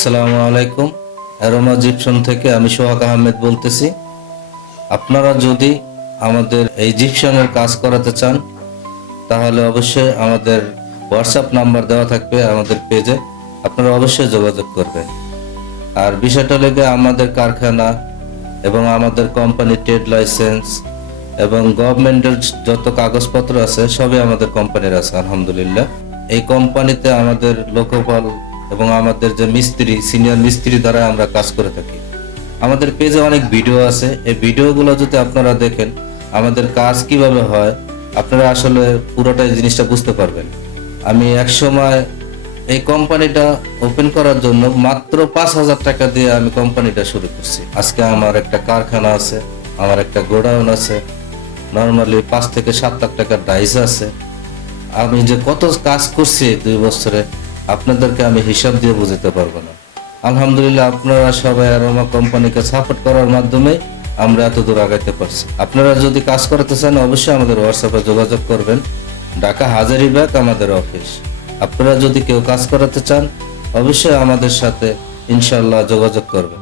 আসসালামু আলাইকুম। Aroma gypsum থেকে আমি সোহাগ আহমেদ বলতেছি। আপনারা যদি আমাদের এই জিপসনের কাজ করাতে চান তাহলে অবশ্যই আমাদের হোয়াটসঅ্যাপ নাম্বার দেওয়া থাকবে আমাদের পেজে, আপনারা অবশ্যই যোগাযোগ করবেন। আর বিষয়টা লেগে আমাদের কারখানা এবং আমাদের কোম্পানি ট্রেড লাইসেন্স এবং গভর্নমেন্টের যত কাগজপত্র আছে সবই আমাদের কোম্পানির আছে আলহামদুলিল্লাহ। এই কোম্পানিতে আমাদের লোকবল এবং আমাদের যে মিস্ত্রি, সিনিয়র মিস্ত্রি দ্বারা আমরা কাজ করে থাকি। আমাদের পেজে অনেক ভিডিও আছে, এই ভিডিওগুলো যদি আপনারা দেখেন আমাদের কাজ কিভাবে হয়, আপনারা আসলে পুরোটাই জিনিসটা বুঝতে পারবেন। আমি একসময় এই কোম্পানিটা ওপেন করার জন্য মাত্র 5,000 টাকা দিয়ে আমি কোম্পানিটা শুরু করছি। আজকে আমার একটা কারখানা আছে, আমার একটা গোডাউন আছে, নর্মালি 5 থেকে 7 লাখ টাকার ডাইস আছে। আমি যে কত কাজ করছি 2 বছরে আপনাদেরকে আমি হিসাব দিয়ে বোঝাতে পারবো না। আলহামদুলিল্লাহ আপনারা সবাই অ্যারোমা কোম্পানিকে সাপোর্ট করার মাধ্যমে আমরা এত দূর আগাইতে পারছি। আপনারা যদি কাজ করাতে চান অবশ্যই আমাদের হোয়াটসঅ্যাপে যোগাযোগ করবেন। ঢাকা হাজারীবাগ আমাদের অফিস। আপনারা যদি কেউ কাজ করাতে চান অবশ্যই আমাদের সাথে ইনশাআল্লাহ যোগাযোগ করবেন।